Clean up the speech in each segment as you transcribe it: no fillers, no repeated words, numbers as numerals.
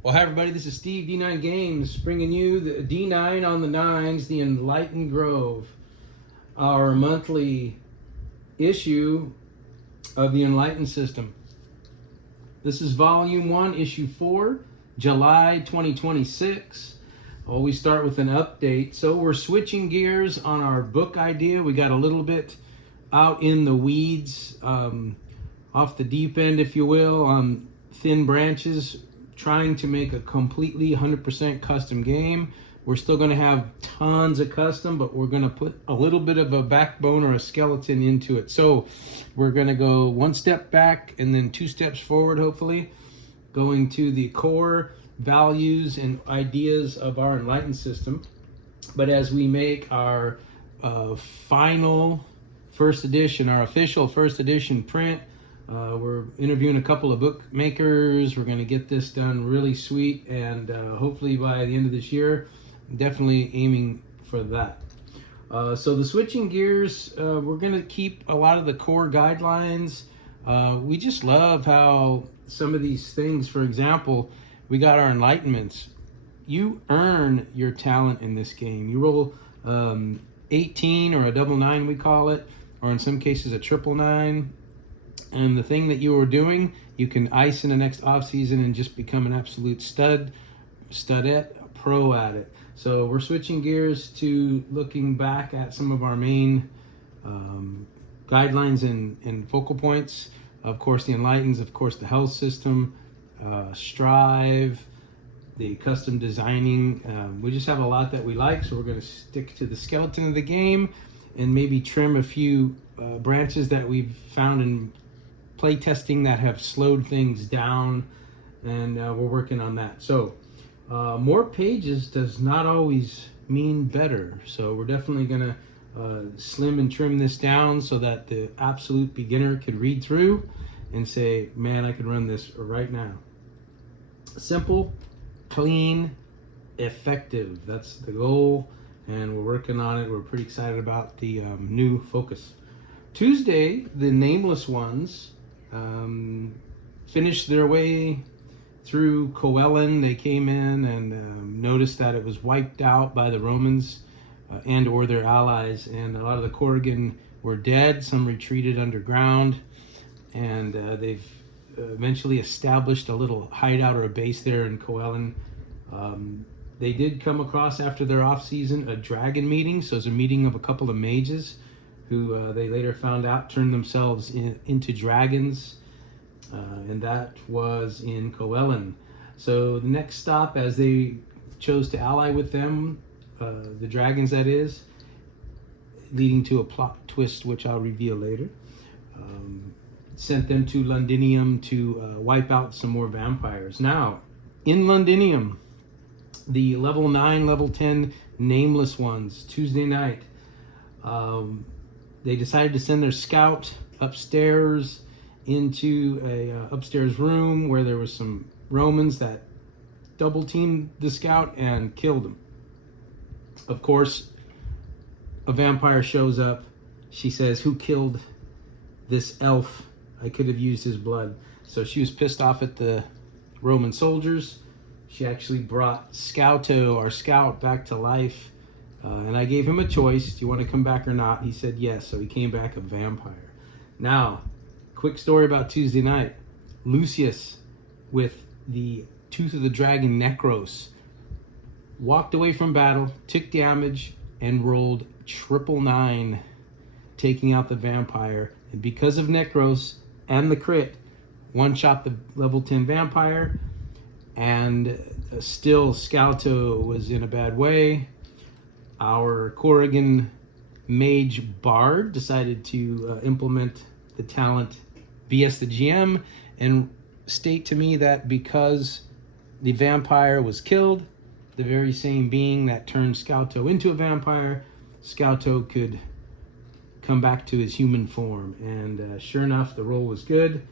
Well, hi everybody, this is Steve, D9 Games, bringing you the D9 on the Nines, the Enlightened Grove, our monthly issue of the Enlightened system. This is Volume 1, Issue 4, July 2026. Always start with an update. So we're switching gears on our book idea. We got a little bit out in the weeds, off the deep end, if you will, on thin branches, trying to make a completely 100% custom game. We're still going to have tons of custom, but we're going to put a little bit of a backbone or a skeleton into it. So we're going to go one step back and then two steps forward, hopefully, going to the core values and ideas of our Enlightened system. But as we make our final first edition, our official first edition print, we're interviewing a couple of bookmakers. We're going to get this done really sweet, and hopefully by the end of this year, definitely aiming for that. So the switching gears, we're going to keep a lot of the core guidelines. We just love how some of these things, for example, we got our enlightenments. You earn your talent in this game. You roll 18 or a double 9, we call it, or in some cases a triple 9. And the thing that you are doing, you can ice in the next off season and just become an absolute studette, a pro at it. So we're switching gears to looking back at some of our main guidelines and focal points. Of course, the Enlightens, of course, the health system, Strive, the custom designing. We just have a lot that we like, so we're going to stick to the skeleton of the game and maybe trim a few branches that we've found in play testing that have slowed things down, and we're working on that. So more pages does not always mean better, so we're definitely gonna slim and trim this down so that the absolute beginner could read through and say, man, I could run this right now. Simple, clean, effective, that's the goal, and we're working on it. We're pretty excited about the new focus. Tuesday, the nameless ones finished their way through Coelen. They came in and noticed that it was wiped out by the Romans and or their allies, and a lot of the Corrigan were dead. Some retreated underground, and they've eventually established a little hideout or a base there in Coelen. They did come across, after their off-season, a dragon meeting. So it's a meeting of a couple of mages who they later found out turned themselves into dragons, and that was in Coelen. So the next stop, as they chose to ally with them, the dragons that is, leading to a plot twist which I'll reveal later, sent them to Londinium to wipe out some more vampires. Now, in Londinium, the level 9, level 10 nameless ones, Tuesday night, they decided to send their scout upstairs into a upstairs room where there was some Romans that double teamed the scout and killed him. Of course, a vampire shows up. She says, "Who killed this elf? I could have used his blood." So she was pissed off at the Roman soldiers. She actually brought Scouto, our scout, back to life. And I gave him a choice. Do you want to come back or not? He said yes, so he came back a vampire. Now, quick story about Tuesday night. Lucius, with the Tooth of the Dragon Necros, walked away from battle, took damage, and rolled triple 9, taking out the vampire. And because of Necros and the crit, one-shot the level 10 vampire, and still Scouto was in a bad way. Our Corrigan mage bard decided to implement the talent BS the GM and state to me that because the vampire was killed, the very same being that turned Scouto into a vampire, Scouto could come back to his human form. And sure enough, the roll was good.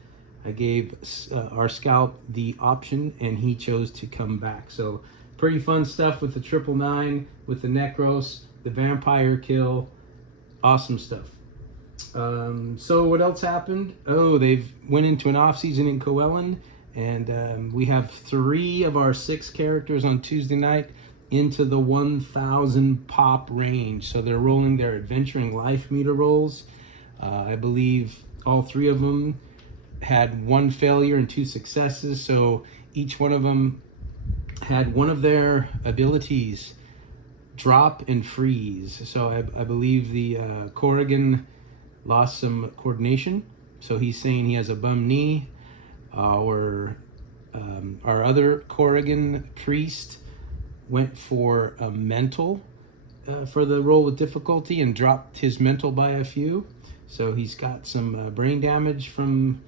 I gave our scout the option, and he chose to come back. So pretty fun stuff with the triple 9, with the Necros, the vampire kill. Awesome stuff. So what else happened? Oh, they've went into an off season in Coelen, And we have 3 of our 6 characters on Tuesday night into the 1,000 pop range. So they're rolling their adventuring life meter rolls. I believe all 3 of them had 1 failure and 2 successes. So each one of them had one of their abilities drop and freeze. So I believe the Corrigan lost some coordination. So he's saying he has a bum knee. Our other Corrigan priest went for a mental for the roll with difficulty and dropped his mental by a few. So he's got some brain damage from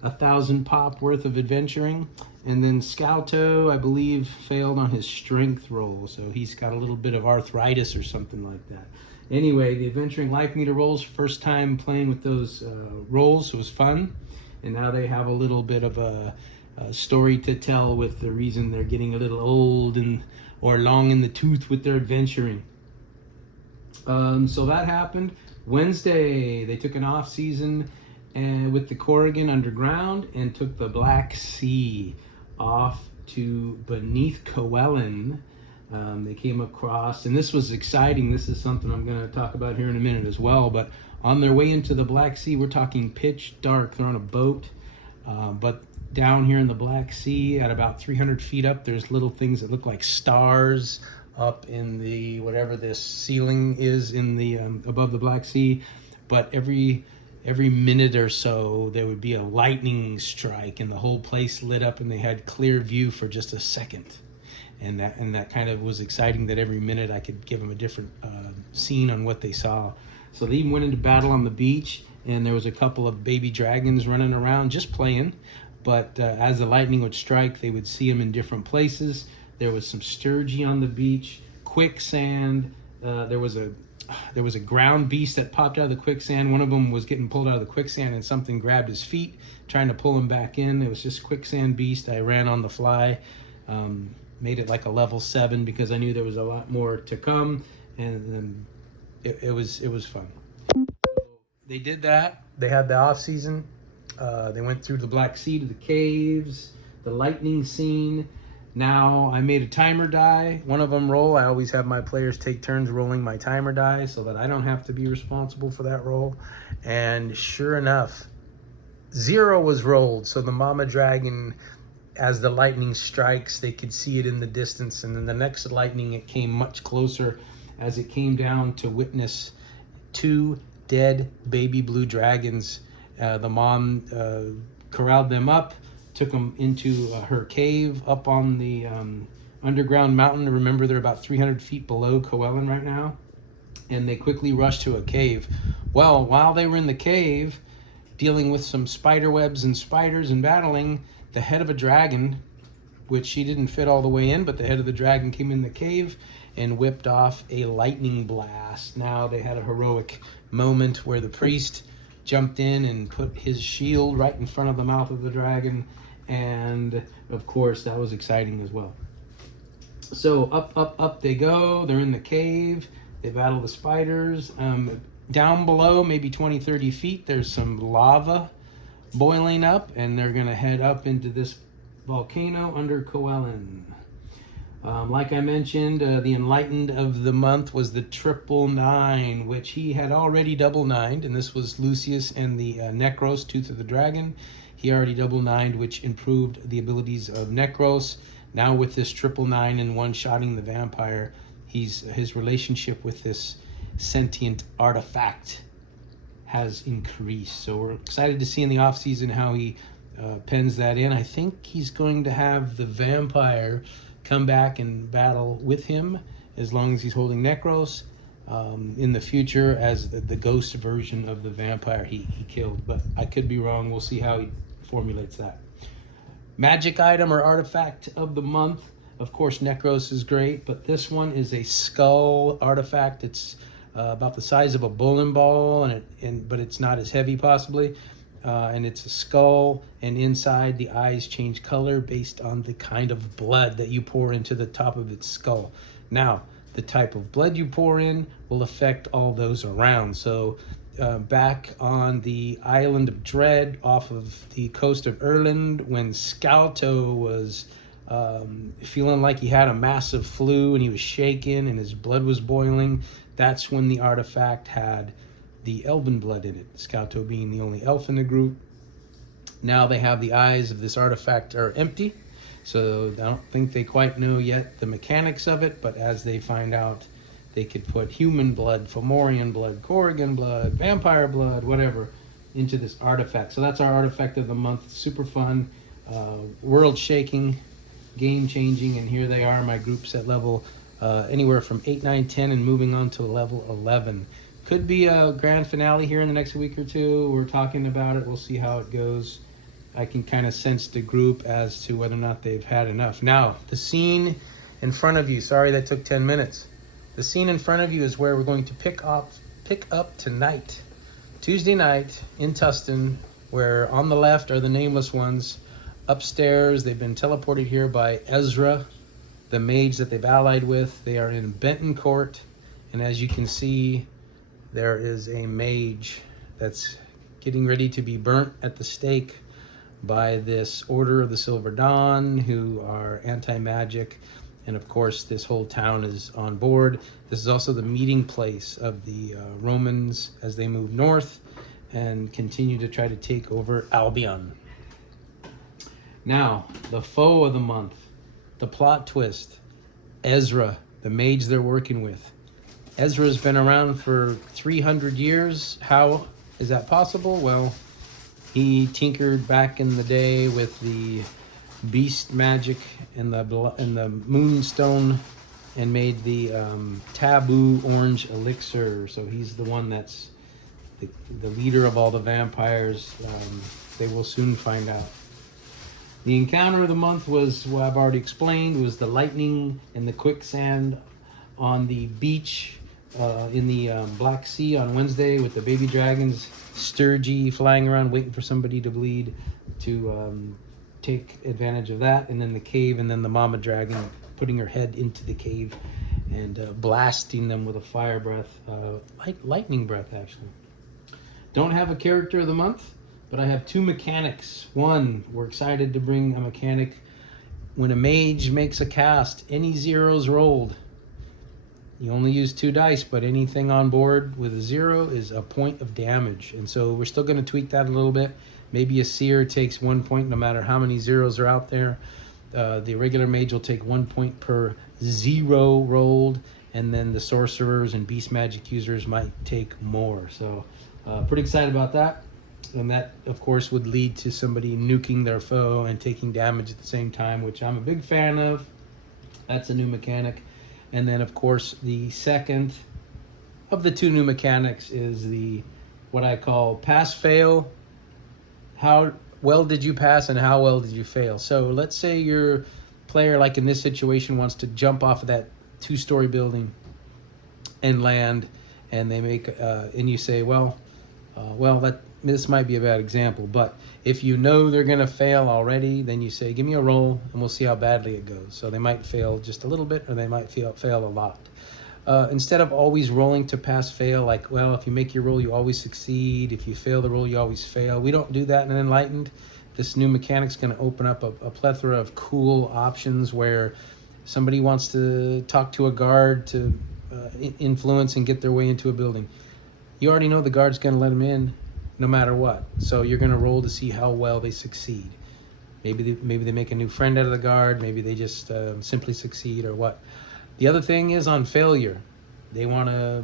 1,000 pop worth of adventuring. And then Scouto, I believe, failed on his strength roll. So he's got a little bit of arthritis or something like that. Anyway, the adventuring life meter rolls, first time playing with those rolls, was fun. And now they have a little bit of a story to tell with the reason they're getting a little old or long in the tooth with their adventuring. So that happened. Wednesday, they took an off season with the Corrigan underground and took the Black Sea off to beneath Coellen. They came across, and this was exciting. This is something I'm going to talk about here in a minute as well. But on their way into the Black Sea, we're talking pitch dark. They're on a boat, but down here in the Black Sea, at about 300 feet up, there's little things that look like stars up in the whatever this ceiling is in the above the Black Sea. But every minute or so, there would be a lightning strike, and the whole place lit up, and they had clear view for just a second. And that kind of was exciting, that every minute I could give them a different scene on what they saw. So they even went into battle on the beach, and there was a couple of baby dragons running around just playing. But as the lightning would strike, they would see them in different places. There was some sturgeon on the beach, quicksand. There was a ground beast that popped out of the quicksand. One of them was getting pulled out of the quicksand, and something grabbed his feet, trying to pull him back in. It was just quicksand beast. I ran on the fly. Made it like a level 7 because I knew there was a lot more to come, and it was fun. They did that. They had the off season. They went through the Black Sea to the caves, the lightning scene. Now I made a timer die. One of them roll. I always have my players take turns rolling my timer die so that I don't have to be responsible for that roll. And sure enough, 0 was rolled. So the mama dragon, as the lightning strikes, they could see it in the distance. And then the next lightning, it came much closer as it came down to witness 2 dead baby blue dragons. The mom corralled them up, took them into her cave up on the underground mountain. Remember, they're about 300 feet below Coellen right now. And they quickly rushed to a cave. Well, while they were in the cave, dealing with some spider webs and spiders and battling, the head of a dragon, which she didn't fit all the way in, but the head of the dragon came in the cave and whipped off a lightning blast. Now they had a heroic moment where the priest jumped in and put his shield right in front of the mouth of the dragon. And of course, that was exciting as well. So up they go. They're in the cave. They battle the spiders. Down below, maybe 20, 30 feet, there's some lava boiling up, and they're going to head up into this volcano under Coellen. Like I mentioned, the Enlightened of the month was the 999, which he had already double nined, and this was Lucius and the Necros, Tooth of the Dragon. He already double nined, which improved the abilities of Necros. Now with this 999 and one-shotting the vampire, his relationship with this sentient artifact has increased. So we're excited to see in the off season how he pens that in. I think he's going to have the vampire come back and battle with him as long as he's holding Necros in the future as the ghost version of the vampire he killed. But I could be wrong. We'll see how he formulates that. Magic item or artifact of the month. Of course, Necros is great, but this one is a skull artifact. It's about the size of a bowling ball, but it's not as heavy possibly. And it's a skull, and inside the eyes change color based on the kind of blood that you pour into the top of its skull. Now, the type of blood you pour in will affect all those around. So back on the island of Dread off of the coast of Erland when Scalto was feeling like he had a massive flu and he was shaking and his blood was boiling. That's when the artifact had the elven blood in it, Scalto being the only elf in the group. Now they have the eyes of this artifact are empty, so I don't think they quite know yet the mechanics of it, but as they find out, they could put human blood, Fomorian blood, Corrigan blood, vampire blood, whatever, into this artifact. So that's our artifact of the month. Super fun, world-shaking, game-changing, and here they are, my groups at level anywhere from 8, 9, 10, and moving on to level 11. Could be a grand finale here in the next week or two. We're talking about it. We'll see how it goes. I can kind of sense the group as to whether or not they've had enough. Now, the scene in front of you. Sorry that took 10 minutes. The scene in front of you is where we're going to pick up tonight, Tuesday night in Tustin, where on the left are the Nameless Ones. Upstairs, they've been teleported here by Ezra, the mage that they've allied with. They are in Benton Court, and as you can see, there is a mage that's getting ready to be burnt at the stake by this Order of the Silver Dawn, who are anti-magic. And of course, this whole town is on board. This is also the meeting place of the Romans as they move north and continue to try to take over Albion. Now, the foe of the month, the plot twist, Ezra, the mage they're working with. Ezra's been around for 300 years. How is that possible? Well, he tinkered back in the day with the beast magic and the moonstone and made the taboo orange elixir. So he's the one that's the leader of all the vampires. They will soon find out. The encounter of the month was what I've already explained, was the lightning and the quicksand on the beach in the Black Sea on Wednesday with the baby dragons, Sturgy flying around waiting for somebody to bleed to take advantage of that, and then the cave, and then the mama dragon putting her head into the cave and blasting them with a fire breath, lightning breath actually. Don't have a character of the month, but I have 2 mechanics. One, we're excited to bring a mechanic. When a mage makes a cast, any zeros rolled, you only use 2 dice, but anything on board with a 0 is a point of damage. And so we're still going to tweak that a little bit. Maybe a seer takes 1 point no matter how many zeros are out there. The regular mage will take 1 point per 0 rolled, and then the sorcerers and beast magic users might take more. So pretty excited about that. And that, of course, would lead to somebody nuking their foe and taking damage at the same time, which I'm a big fan of. That's a new mechanic. And then, of course, the second of the 2 new mechanics is the what I call pass-fail. How well did you pass and how well did you fail? So let's say your player, like in this situation, wants to jump off of that 2-story building and land, and they make and you say, this might be a bad example, but if you know they're going to fail already, then you say, give me a roll and we'll see how badly it goes. So they might fail just a little bit, or they might fail a lot. Instead of always rolling to pass fail, like, well, if you make your roll, you always succeed. If you fail the roll, you always fail. We don't do that in Enlightened. This new mechanic's going to open up a plethora of cool options where somebody wants to talk to a guard to influence and get their way into a building. You already know the guard's going to let them in no matter what. So you're going to roll to see how well they succeed. Maybe they make a new friend out of the guard. Maybe they just simply succeed, or what. The other thing is on failure. They want to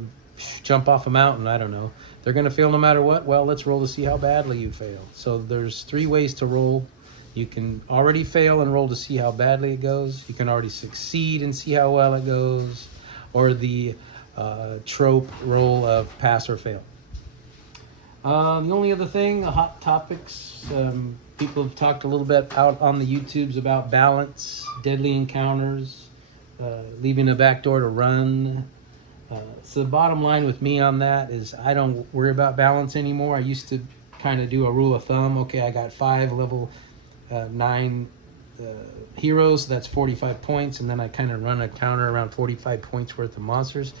jump off a mountain, I don't know. They're going to fail no matter what. Well, let's roll to see how badly you fail. So there's 3 ways to roll. You can already fail and roll to see how badly it goes. You can already succeed and see how well it goes. Or the trope roll of pass or fail. The only other thing, hot topics, people have talked a little bit out on the YouTubes about balance, deadly encounters, leaving a back door to run. So the bottom line with me on that is I don't worry about balance anymore. I used to kind of do a rule of thumb. Okay, I got 5 level 9 heroes, so that's 45 points, and then I kind of run a counter around 45 points worth of monsters.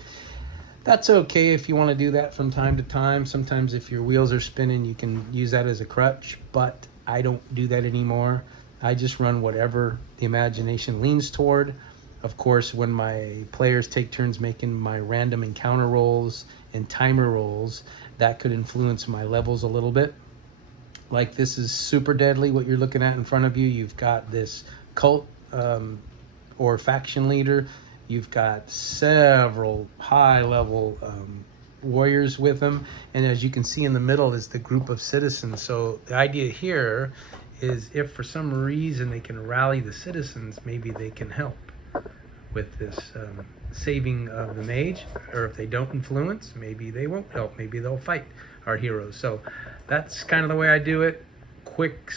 That's okay if you want to do that from time to time. Sometimes if your wheels are spinning, you can use that as a crutch, but I don't do that anymore. I just run whatever the imagination leans toward. Of course, when my players take turns making my random encounter rolls and timer rolls, that could influence my levels a little bit. Like this is super deadly, what you're looking at in front of you. You've got this cult or faction leader. You've got several high-level warriors with them, and as you can see in the middle is the group of citizens. So the idea here is if for some reason they can rally the citizens, maybe they can help with this saving of the mage, or if they don't influence, maybe they won't help. Maybe they'll fight our heroes. So that's kind of the way I do it. Quick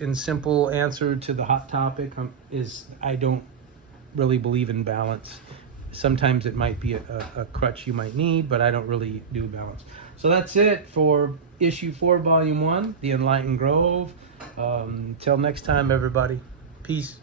and simple answer to the hot topic is I don't really believe in balance. Sometimes it might be a crutch you might need, but I don't really do balance. So that's it for issue 4, volume 1, The Enlightened Grove. Till next time, everybody. Peace.